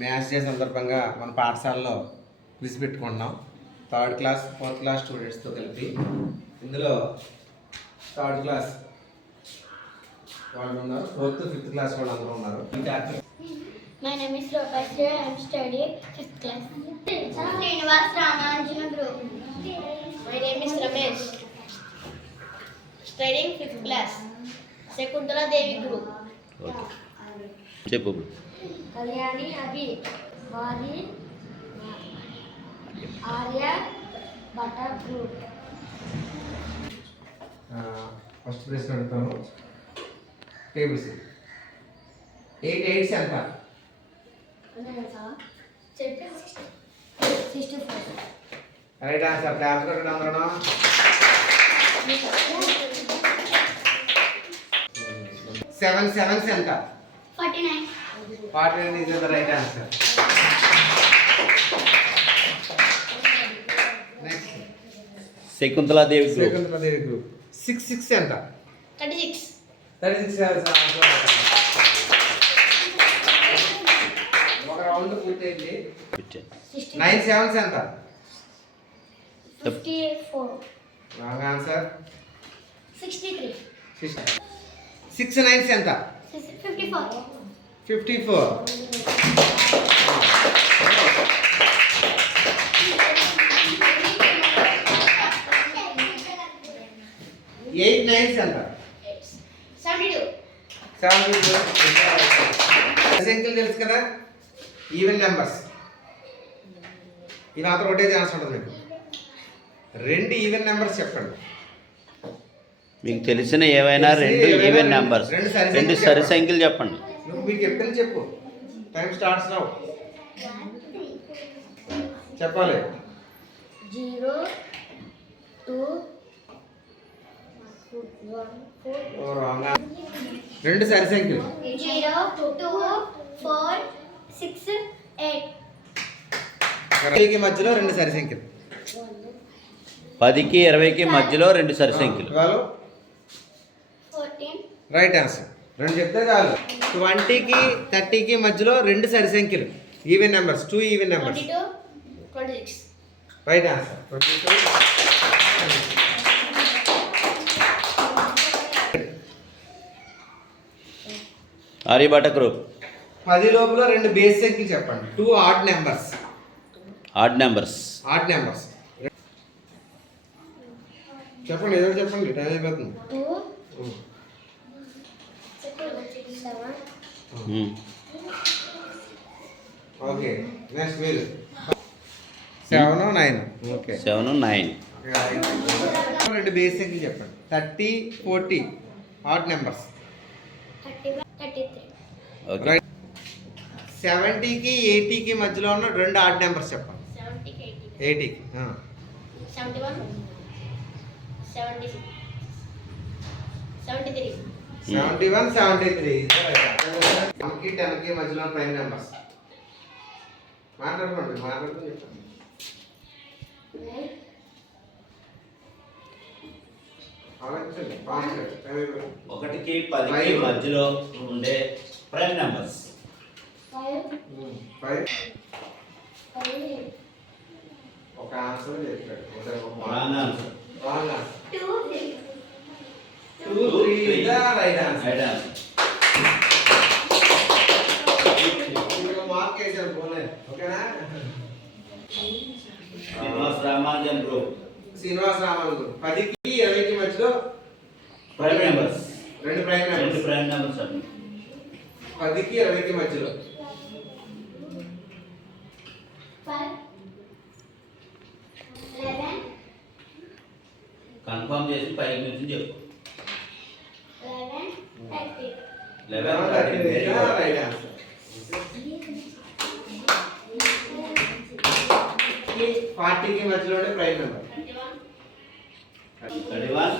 Maths day సందర్భంగా మన పాఠశాలలో క్విజ్ పెట్టుకుంటున్నాం. 3rd క్లాస్ 4th క్లాస్ స్టూడెంట్స్తో కలిపి. ఇందులో 3rd క్లాస్ వాళ్ళు ఉన్నారు, 4th 5th క్లాస్ వాళ్ళు అందరూ ఉన్నారు. My name is Robasya. I am studying 5th class. Srinivas Ramanujana group. My name is Ramesh. Studying 5th class. Shakuntala Devi group. Okay చెప్పు. Kalyani Abhi. Mari Arya Bhatta group. First ప్రశ్న అడుగుతాను. Tables 8 8 ఎంత? 64. Right answer. Class కొట్టండి అందరూ. 7 7 ఎంత? 49. 49 is the right answer. Next. Shakuntala Devi group. Shakuntala Devi group 6 6 ఎంత? 36. 36 ఒక round పూర్తయింది. 9 7 ఎంత? 54. Wrong answer. 63. 6 9 ఎంత? 54. 54. 8 9 ఎంత? 72. 72. సంఖ్యలు తెలుసు కదా, ఈవెన్ నెంబర్స్. ఈ మాత్రం ఒకటే ఛాన్స్ ఉంటుంది మీకు. 2 ఈవెన్ నెంబర్స్ చెప్పండి. మీకు తెలిసిన ఏవైనా 2 ఈవెన్ నెంబర్స్, 2 సరి సంఖ్యలు చెప్పండి. నువ్వు మీకు చెప్పింది చెప్పు. Time starts now. చెప్పాలి. 0 2 1 4. 2 సరి సంఖ్యలు. 0 2 4 6 8. 20కి మధ్యలో 2 సరి సంఖ్యలు. 10కి 20కి మధ్యలో 2 సరి సంఖ్యలు. 14. Right answer. 2 చెప్తే చాలు. 20కి 30కి మధ్యలో 2 సరి సంఖ్యలు. Even numbers, 2 even numbers. 22. 26. Right answer. 22. Aryabhata group. 10 లోపల 2 బేస్ సంఖ్యలు చెప్పండి. 2 odd numbers. Odd numbers. Odd numbers చెప్పండి. ఏదో చెప్పండి, టైం అయిపోతుంది. 2 7. ఓకే, నెక్స్ట్ మీరు 7 9. ఓకే, 7 9. 2 బేస్ సంఖ్యలు చెప్పండి. 30 40 ఆడ్ నెంబర్స్. 31 33. ఓకే. రైట్. 70కి 80కి మధ్యలో ఉన్న 2 ఆడ్ నెంబర్స్ చెప్పండి. 70కి 80కి 71. 76. 73. 71 73. 10కి 10కి మధ్యలో ప్రైమ్ నెంబర్స్. మాట్లాడుకోండి చెప్పండి. 9. ఆలోచించండి. కాన్సెప్ట్. 1కి 10కి మధ్యలో ఉండే ప్రైమ్ నెంబర్స్. 5. 5. 5. ఒక ఆన్సర్ చెప్పాడు. Wrong answer. Wrong answer. 2 3. 2 3 is the right answer. Right answer. ఇందులో మార్క్ వేసాను పోలే. ఓకేనా? శ్రీనివాస్ రామానుజన్ గ్రూప్. శ్రీనివాస్ రామానుజన్ 10కి 20కి మధ్యలో prime numbers. 2 prime 2 numbers. Prime numbers అండి. 10కి 20కి మధ్యలో 5. 11. కన్ఫర్మ్ చేసి పైకి నుంచి చెప్పు. 11 30. 11 13. Very good. Right answer. 40కి మధ్యలో ఉండే ప్రైమ్ నెంబర్. 31.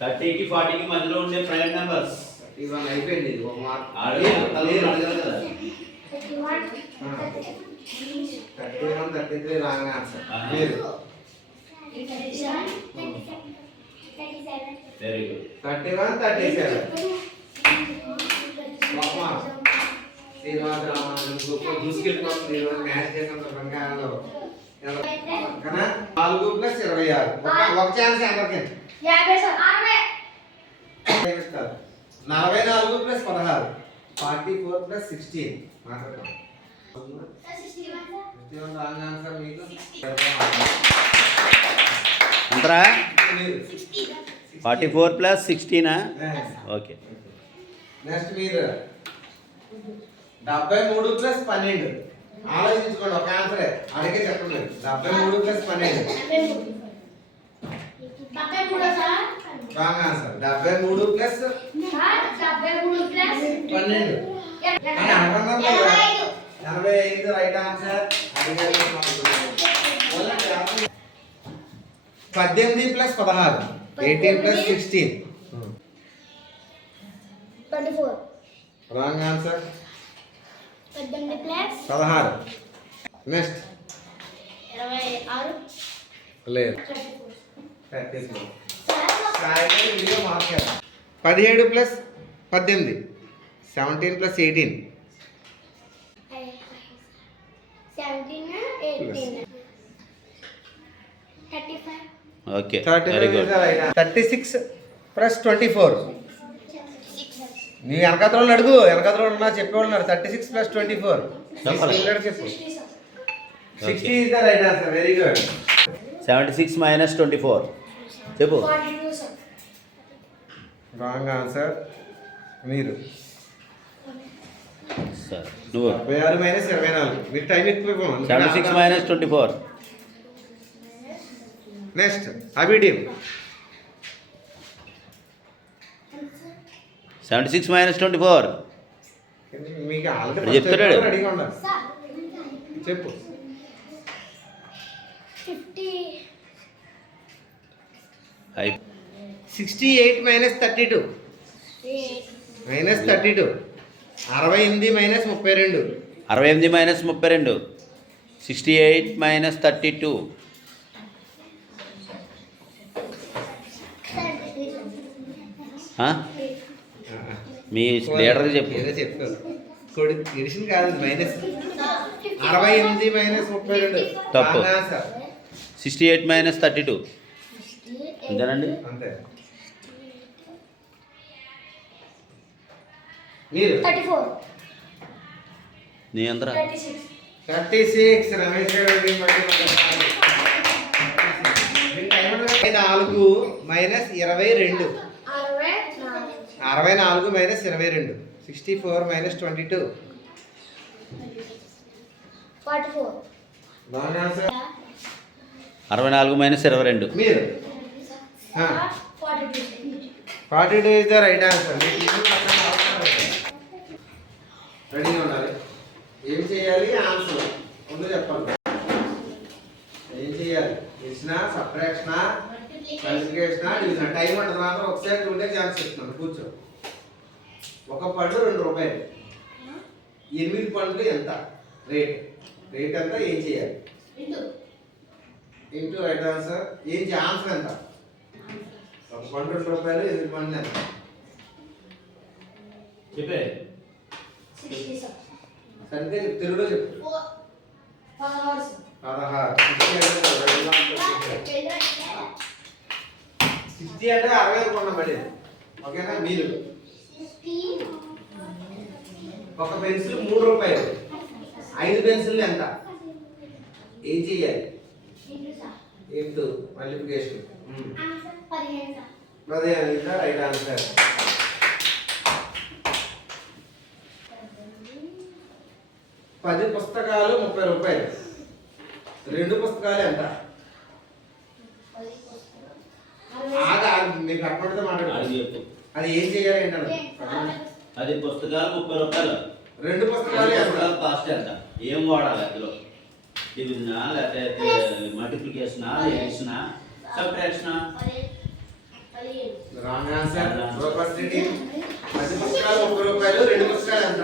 30కి 40కి మధ్యలో ఉండే ప్రైమ్ నెంబర్స్. ఇవన్నీ అయిపోయింది. ఇది ఒక మార్క్. అడగాలి కదా. 31 31 33 రాంగ్ ఆన్సర్. మీరు 37. Very good. 31 37 ఒక మార్క్. శ్రీనివాస రామానుజన్ గొప్ప దూసుకెళ్ళిపోతుంది ఈరోజు మ్యాచ్ చేసిన సందర్భంగా ఓకేనా 4 + 26 ఒక ఛాన్స్ అందరికీ 44 + 16 44 + 16 మాట్లాడతాం రాంగ్ ఆన్సర్ మీకు ఎంతరా మీరు 44 + 16 ఓకే. నెక్స్ట్ మీరు 73 + 12 ఆలోచించుకోండి ఒక ఆన్సరే అడిగే చెప్పండి 73 + 12 wrong answer 73 + 12 85 right answer 18 + 16 18 + 16 24 wrong answer 18 plus 16 next 26 లేదు 34 వీడియో మార్చారు 17 + 18 17 + 18 17 18 35 ఓకే వెరీ గుడ్. 36 + 24 నీ వెనకత్రంలో అడుగు వెనకత్రంలో ఉన్నా చెప్పేవాళ్ళు 36 + 24 చెప్పాలి. చెప్పు 60 is the right answer. Very good. 76 - 24 చెప్పు. 42 sir. Wrong answer. మీరు సార్ నువ్వు 76 - 24 మీరు టైం ఎక్కువ 76 - 24 నెక్స్ట్ అబిడియం 76 - 24 మీకు ఇప్పుడు ఆల్రెడీ చెప్తాడు. రెడీగా ఉండాలి Sir. చెప్పు 50 అయి 68 - 32 -32 68 - 32 68 - 32 68 - 32 మీ లీడర్కి చెప్పు. ఏదో చెప్పు కొడు ఎడిషన్ కాదు మైనస్ 68 - 32 తప్పు. Wrong answer. 68 - 32 అంతేనండి. అంతే మీరు 34 నీ ఎంతరా 36 36 రమేష్ గారు మళ్ళీ ఒకసారి. దీని టైం ఉండదు. 4 - 22 64 - 22 64 - 22 44 Wrong answer. 64 - 22 మీరు 42 42 is the right answer. రెడీగా ఉండాలి. ఏం చేయాలి ఆన్సర్ ముందు చెప్పాలి. ఏం చేయాలి ఇచ్చిన సబ్ట్రాక్షన్ మల్టిప్లికేషన్ డివిజన్ టైం ఉంటుంది మాత్రం ఒకసారి ఉండే ఛాన్స్ ఇస్తున్నాను కూర్చో. ఒక పండు 2 రూపాయలు 8 పండ్లు ఎంత రేట్ ఎంత ఏం చేయాలి ఇంటూ రైట్ ఆన్సర్ ఏం ఆన్సర్ ఎంత ఒక పండు 2 రూపాయలు 8 పండ్లు ఎంత చెప్పే 60 sir. సరిగ్గా చెప్పు తెలుగులో చెప్పు 16 sir. 60 అంటే 60 అనుకున్నాం మళ్ళీ ఓకేనా. మీరు ఒక పెన్సిల్ 3 రూపాయలు 5 పెన్సిల్ ఎంత ఏం చేయాలి ఇంటూ మల్టిప్లికేషన్ 15 రైట్ ఆన్సర్. 10 పుస్తకాలు 30 రూపాయలు 2 పుస్తకాలు ఎంత మీకు అప్పటితో మాట్లాడు. చెప్పు. అది ఏం చేయాలి ఏంటన్నా అది పుస్తకాలు 30 రూపాయలు 2 పుస్తకాలు ఎంత కాస్ట్ ఎంత ఏం వాడాలి అందులో డివిజనా లేకపోతే మల్టిప్లికేషనా ఎడిషనా సబ్ట్రాక్షనా రాంగ్ ఆన్సర్. రూపాయి 10 పుస్తకాలు 30 రూపాయలు 2 పుస్తకాలు ఎంత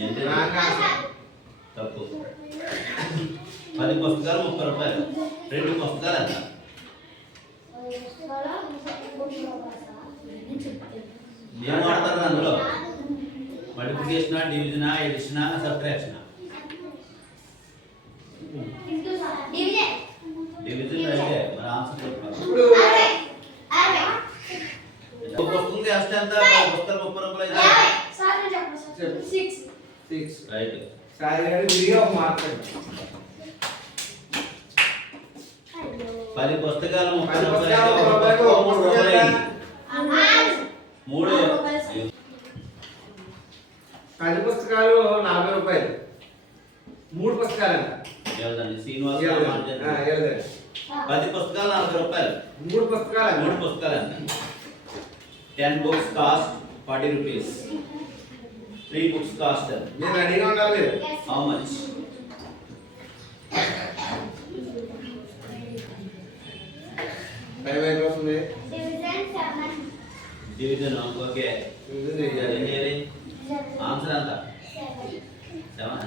ఏంటి రాంగ్ ఆన్సర్. తప్పు 10 పుస్తకాలు 30 రూపాయలు 2 పుస్తకాలు ఎంత ఏం వాడతారు ఉంటుంది అందులో? మల్టిప్లికేషనా, డివిజనా, ఎడిషనా, సబ్ట్రాక్షనా? డివిజన్ అయితే మరి ఆన్సర్ చెప్పాలి. ఇప్పుడు ఒక పుస్తకం చేస్తే ఎంత? పుస్తకం 30 రూపాయలు అయితే 6 రైట్. సాయి గారు వీడియో ఒక మార్క్ 10 పుస్తకాలు 30 10 రూపాయలు పుస్తకాలు అయితే ఒక 30 పుస్తకం 3 రూపాయలు రూపాయలు. అయింది. 3 10 పుస్తకాలు 40 రూపాయలు. 3 పుస్తకాలు అంట. ఏదండి శ్రీనివాస్ ఏదండి? రామానుజన్. 10 పుస్తకాలు 40 రూపాయలు. 3 పుస్తకాలు 3 పుస్తకాలు ఎంత? 10 books cost 40 rupees. 3 books cost మీరు రెడీగా ఉండాలి మీరు. how much? టైం అయిపోతుంది. Division okay. ఇది చేయాలి. ఏం చేయాలి? ఆన్సర్ ఎంత? 7.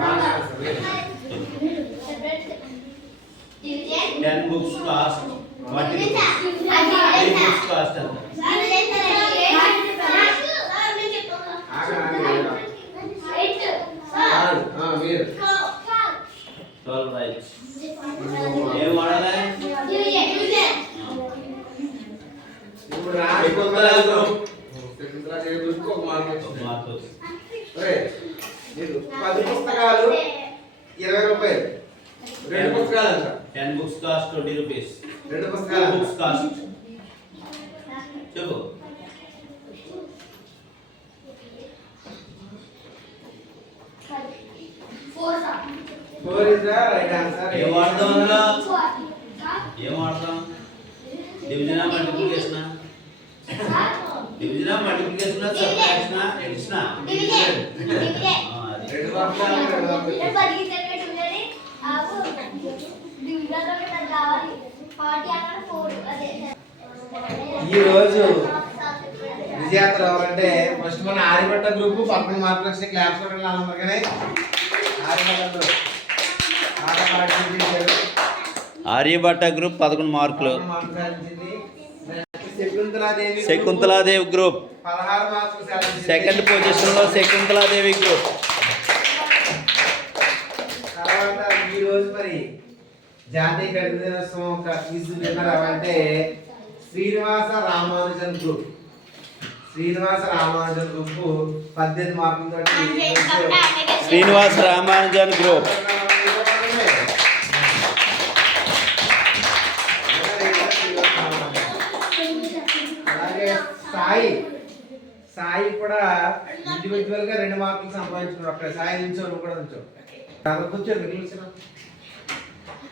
బాగా ఆన్సర్ లేదు. 10 books cost 40 rupees. 3 books cost ఎంత? మీరు 12 right. ఏం వాడాలి? ఇప్పుడు రాజుకుందరాజు ఒక మార్క్ ఒక మార్క్ వచ్చింది. మీరు 10 పుస్తకాలు 20 రూపాయలు. 2 పుస్తకాలు అంట. 10 books cost 20 rupees. 2 2 పుస్తకాలు books cost చెప్పు. Four is the right answer. ఏం వాడతాం అందులో? ఏం వాడతాం? డివిజనా, మల్టిప్లికేషనా? డివిజనా, మల్టిప్లికేషనా, సబ్ట్రాక్షనా, ఎడిషనా? అది. 2 పుస్తకాలు 2 పుస్తకాలు. ఈ రోజు విజయాత్ర ఎవరంటే ఫస్ట్ మన ఆర్యభట్ట గ్రూప్ 11 మార్కులు వచ్చి క్లాస్ చూడండి అందరికీ. ఆర్యభట్ట గ్రూప్ ఆట పార్టిసిపేట్ చేశారు. ఆర్యభట్ట గ్రూప్ 11 మార్కులు. 11 మార్కులు సాధించింది. శకుంతలాదేవి శకుంతలాదేవి గ్రూప్ 16 మార్కులు సాధించింది. సెకండ్ పొజిషన్ లో శకుంతలాదేవి గ్రూప్. తర్వాత ఈ రోజు మరి జాతీయ గణిత దినోత్సవం ఒక క్విజ్ విన్నర్ అవంటే శ్రీనివాస రామానుజన్ గ్రూప్. శ్రీనివాస రామానుజన్ గ్రూప్ 18 మార్కులతో శ్రీనివాస్ రామానుజన్ గ్రూప్. అలాగే సాయి కూడా ఇండివిజువల్ గా 2 మార్కులు సంపాదించుకున్నాడు. అక్కడ సాయి నుంచో నువ్వు కూడా నుంచో అక్కడ కూర్చో మిగిలిన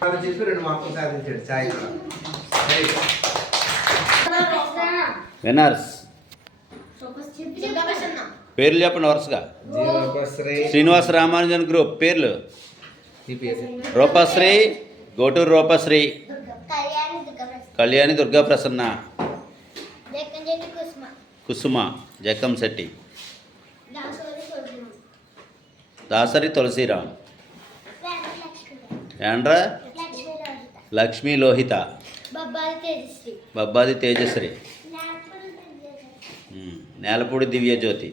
అని చెప్పి 2 మార్కులు సాధించాడు సాయి కూడా. విన్నర్స్ పేర్లు చెప్పండి వరుసగా. శ్రీనివాస్ రామానుజన్ గ్రూప్ పేర్లు: రూపశ్రీ, గోటూరు రూపశ్రీ, కళ్యాణి దుర్గా ప్రసన్న, కుసుమ జక్కంశెట్టి, దాసరి తులసిరామ్, ఏండ్ర లక్ష్మీ లోహిత, బబ్బాది తేజశ్రీ, నేలపూడి దివ్యజ్యోతి.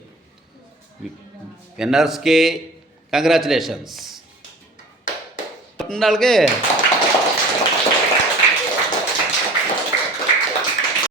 విన్నర్స్కి కంగ్రాచులేషన్స్. వాళ్ళకి